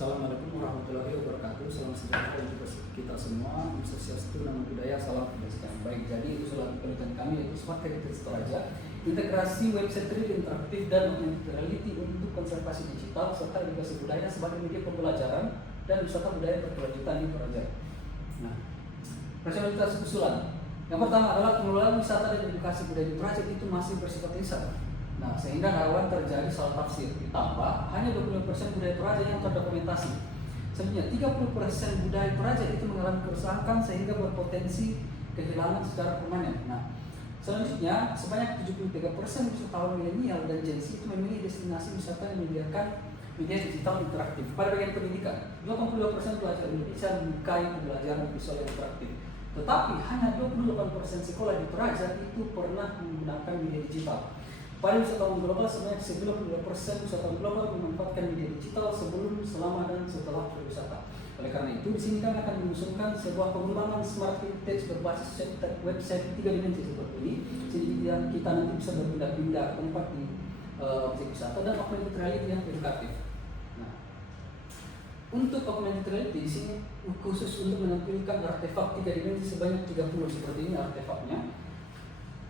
Assalamualaikum warahmatullahi wabarakatuh. Salam sejahtera untuk kita semua. Om Swastiastu, Namo Buddhaya, salam kebajikan. Baik, jadi usulan penelitian kami yaitu Smart Heritage Toraja, integrasi website 3D interaktif dan augmented reality untuk konservasi digital serta edukasi budaya sebagai media pembelajaran dan wisata budaya berkelanjutan di Toraja. Nah, rasionalitas usulan. Yang pertama adalah pengelolaan wisata dan edukasi budaya di Toraja itu masih bersifat riset. Nah, sehingga rawan terjadi salah tafsir. Ditambah, hanya 25% budaya Toraja yang terdokumentasi. Sebenarnya 30% budaya Toraja itu mengalami kerusakan sehingga berpotensi kehilangan secara permanen. Nah, selanjutnya sebanyak 73% wisatawan milenial dan Gen Z itu memilih destinasi wisata yang menyediakan media digital interaktif. Pada bagian pendidikan, 82% pelajar Indonesia menyukai pembelajaran visual yang interaktif. Tetapi hanya 28% sekolah di Toraja itu pernah menggunakan media digital. Pada wisatawan global, sebanyak 92% wisatawan global memanfaatkan media digital sebelum, selama, dan setelah berwisata. Oleh karena itu, di sini kami akan mengusulkan sebuah pengembangan smart heritage berbasis website 3 dimensi seperti ini, sehingga kita nanti bisa berpindah-pindah tempat di objek wisata dan augmented reality yang edukatif. Nah, untuk augmented reality di sini khusus untuk menampilkan artefak 3 dimensi sebanyak 30 seperti ini artefaknya.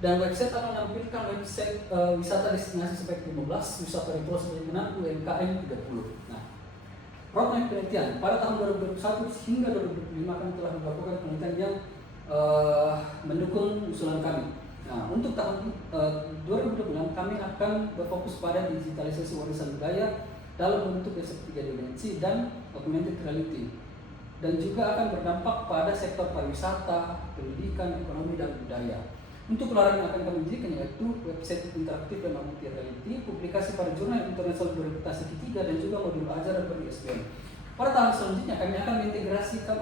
Dan website akan menampilkan website wisata destinasi sebanyak 15, wisata retro sebanyak 6, UMKM 30. Nah, roadmap penelitian pada tahun 2021 hingga 2025 kami telah melakukan penelitian yang mendukung usulan kami. Nah, untuk tahun 2026 kami akan berfokus pada digitalisasi warisan budaya dalam bentuk website 3 dimensi dan augmented reality. Dan juga akan berdampak pada sektor pariwisata, pendidikan, ekonomi, dan budaya. Untuk keluaran yang akan kami jadikan yaitu website interaktif dan augmented reality, publikasi pada jurnal internasional bereputasi ketiga dan juga modul ajar bagi SBM. Pada tahun selanjutnya kami akan mengintegrasikan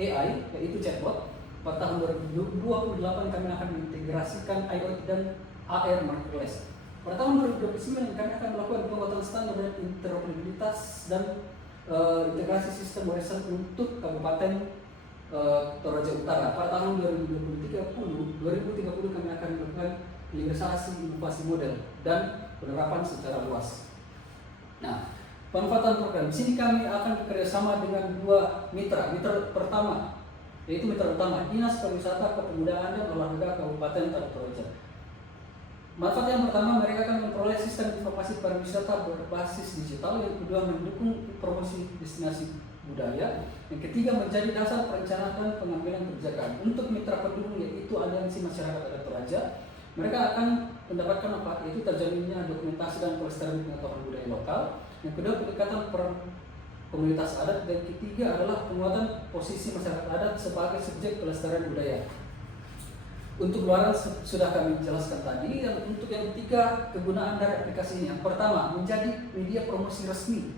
AI yaitu chatbot. Pada tahun 2028 kami akan mengintegrasikan IoT dan AR marketplace. Pada tahun 2029 kami akan melakukan penguatan standar dan interoperabilitas dan integrasi sistem warisan untuk Kabupaten Toraja Utara. Pada tahun 2030 kami akan melakukan hilirisasi inovasi model dan penerapan secara luas. Nah, pemanfaatan program di sini kami akan bekerjasama dengan dua mitra. Mitra pertama yaitu mitra utama Dinas Pariwisata, Kepemudaan dan Olahraga Kabupaten Toraja. Manfaat yang pertama, mereka akan memperoleh sistem informasi pariwisata berbasis digital. Yang kedua, mendukung promosi destinasi budaya. Yang ketiga, menjadi dasar perencanaan dan pengambilan kebijakan. Untuk mitra pendukung yaitu Aliansi Masyarakat Adat Toraja, mereka akan mendapatkan apa? Yaitu terjaminnya dokumentasi dan pelestarian pengetahuan budaya lokal. Yang kedua, pendekatan komunitas adat. Dan ketiga adalah penguatan posisi masyarakat adat sebagai subjek pelestarian budaya. Untuk luaran sudah kami jelaskan tadi. Dan untuk yang ketiga, kegunaan dari aplikasi ini. Yang pertama, menjadi media promosi resmi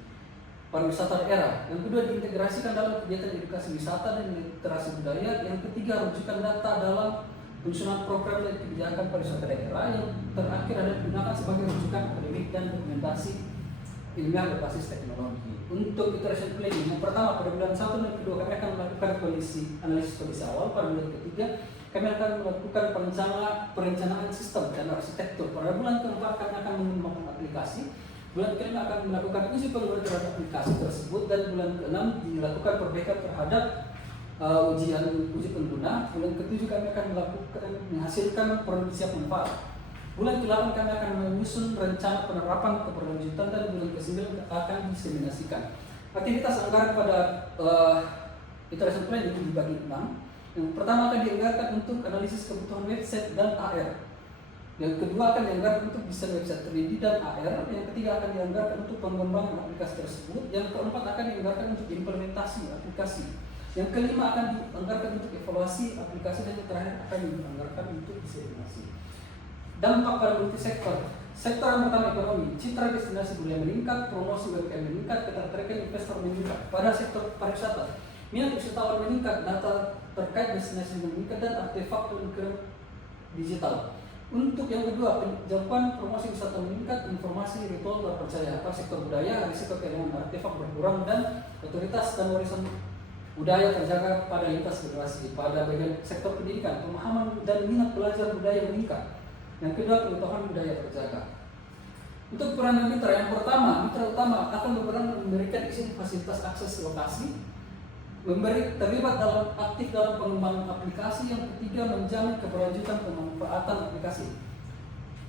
pariwisata daerah. Yang kedua, diintegrasikan dalam kegiatan edukasi wisata dan literasi budaya. Yang ketiga, rujukan data dalam penyusunan program dan kebijakan pariwisata daerah. Yang terakhir adalah digunakan sebagai rujukan akademik dan dokumentasi ilmiah berbasis teknologi. Untuk iteration planning, yang pertama pada bulan 1 dan kedua kami akan melakukan analisis kondisi awal. Pada bulan ketiga kami akan melakukan perencanaan sistem dan arsitektur. Pada bulan keempat kami akan mengembangkan aplikasi. Bulan kelima akan melakukan uji pengembangan terhadap aplikasi tersebut, dan bulan keenam dilakukan perbaikan terhadap uji pengguna. Bulan ketujuh kami akan menghasilkan produk siap manfaat. Bulan ke-8 kami akan menyusun rencana penerapan keberlanjutan, dan bulan ke-9 akan diseminasikan. Aktivitas anggaran pada iteration plan itu dibagi 6. Yang pertama akan dianggarkan untuk analisis kebutuhan website dan AR. Yang kedua akan dianggarkan untuk desain website 3D dan AR. Yang ketiga akan dianggarkan untuk pengembangan aplikasi tersebut. Yang keempat akan dianggarkan untuk implementasi aplikasi. Yang kelima akan dianggarkan untuk evaluasi aplikasi, dan yang terakhir akan dianggarkan untuk diseminasi. Dampak pada multisektor. Sektor yang pertama ekonomi, citra destinasi budaya meningkat, promosi UMKM meningkat, ketertarikan investor meningkat. Pada sektor pariwisata, minat wisatawan meningkat, data terkait destinasi meningkat, dan artefak dan digital. Untuk yang kedua, jangkauan promosi wisata meningkat, informasi ritual terpercaya. Pada sektor budaya, risiko kehilangan artefak berkurang, dan otoritas dan warisan budaya terjaga pada lintas generasi. Pada bagian sektor pendidikan, pemahaman dan minat belajar budaya meningkat. Yang kedua, pengetahuan budaya terjaga. Untuk peranan mitra yang pertama, mitra utama akan berperan memberikan izin fasilitas akses lokasi, terlibat aktif dalam pengembangan aplikasi. Yang ketiga, menjamin keberlanjutan pemanfaatan aplikasi.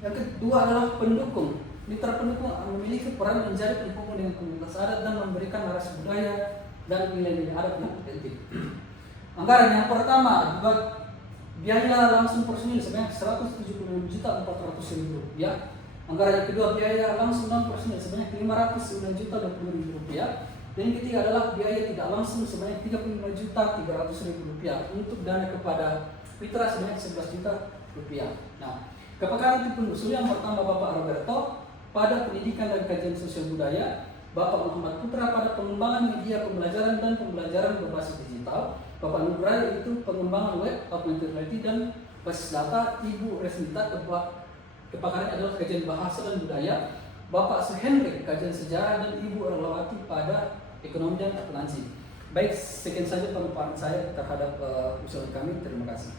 Yang kedua adalah pendukung. Mitra pendukung memiliki peran menjadi penghubung dengan komunitas adat dan memberikan narasi budaya dan nilai-nilai adat yang penting. Anggaran yang pertama, biaya langsung personil sebanyak Rp176.400.000. Anggaran yang kedua, biaya langsung non personil sebanyak Rp509.20.000. Dan yang ketiga adalah biaya tidak langsung sebanyak Rp35.300.000 untuk dana kepada mitra sebanyak Rp11 juta. Nah, kepakaran tim pengusul yang pertama Bapak Roberto pada pendidikan dan kajian sosial budaya, Bapak Muhammad Putra pada pengembangan media pembelajaran dan pembelajaran berbasis digital, Bapak Nugraha itu pengembangan web, augmented reality dan basis data, Ibu Resnita kepakaran adalah kajian bahasa dan budaya, Bapak Suhendri kajian sejarah dan Ibu Erlawati pada ekonomi dan akuntansi. Baik, sekian saja pemaparan saya terhadap usulan kami. Terima kasih.